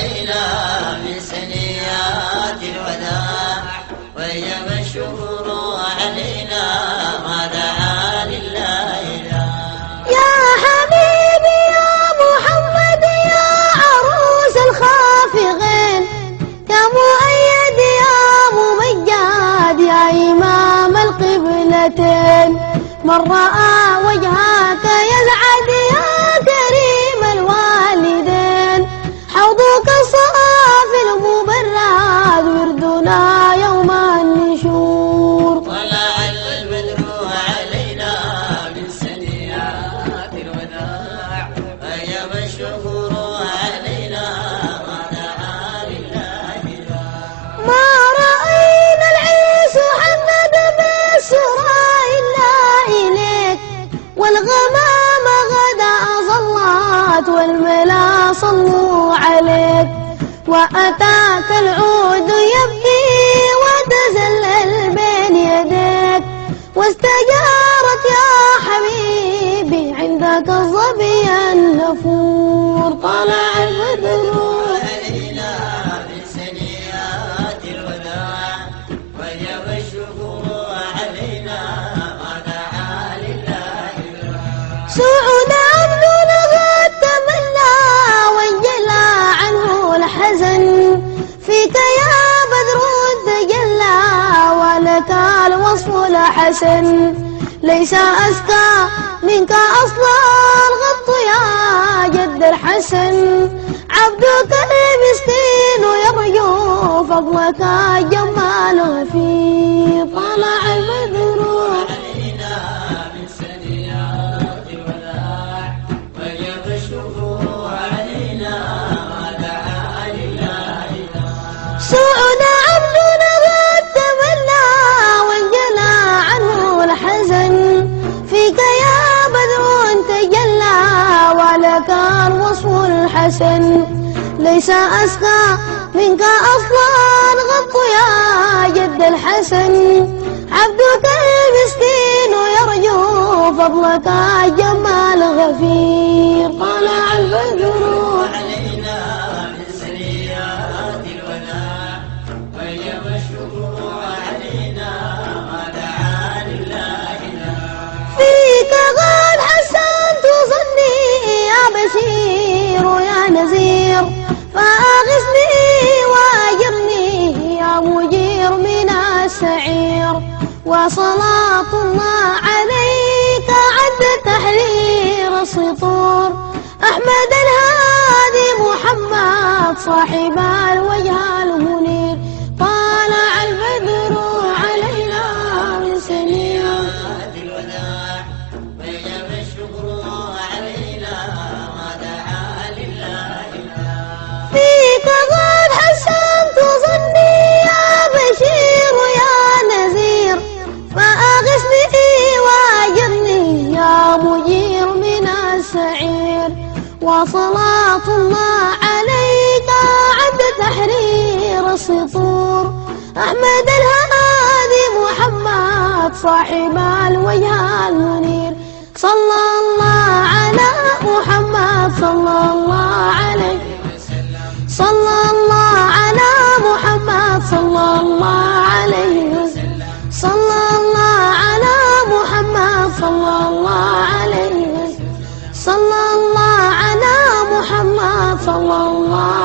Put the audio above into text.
علينا من سنيات الوداع ويم الشكر علينا ما دعا لله يا حبيبي يا محمد يا عروس الخافقين يا مؤيد يا ممجد يا إمام القبلتين من رأى وجهك يسعد يا كريم الوالدين حوضك الصافي المبرد وردنا يوم النشور طلع البدر علينا من سنيات الوداع ويم الشكر علينا ما دعا لله ما رأينا العيس حمد بالسرى إلا إليك والغمام غدا ظلت والملا صلوا عليك وأتاك العود يبكي وتزلل بين يديك واستجارت يا حبيبي عندك الظبي النفور طلع البدر علينا من سنيات الوداع ويم الشكر علينا ما دعا لله سعود عبدنا قد تمنى وانجلى عنه الحزن فيك يا بدر تجلى ولك الوصف الحسن ليس أزكى منك أصلا الغط يا جد الحسن عبدك المسكين يرجو فضلك جمال غفير طلع البدر علينا من سنيات الوداع ويم الشكر علينا ما دعا لله سعود عبدنا قد تمنى وانجلى عنه الحزن فيك يا بدر تجلى ولك الوصف الحسن ليس أسقى منك أصلا غط يا جد الحسن عبدك المسكين يرجو فضلك جمال غفير طلع البدر علينا من سنيات الوداع ويم الشكر علينا ما دعا لله فيك قد حسنت ظني يا بشير يا نذير فأغثني وأجرني يا مجير من السعير وصلاة الله عليك عد تحرير السطور أحمد الهادي محمد صاحب الوجه المنير طالع البدر علينا من سنيات الوداع ويم الشكر علينا ما دعا لله فيك قد حسنت ظني يا بشير يا نذير فأغثني وأجرني يا مجير من السعير وصلاة الله عليك عند تحرير السطور أحمد الهادي محمد صاحب الوجه المنير صلى الله على محمد صلى الله عليه صلى الله على محمد صلى الله عليه وسلم صلى الله على محمد صلى الله عليه وسلم صلى الله على محمد صلى الله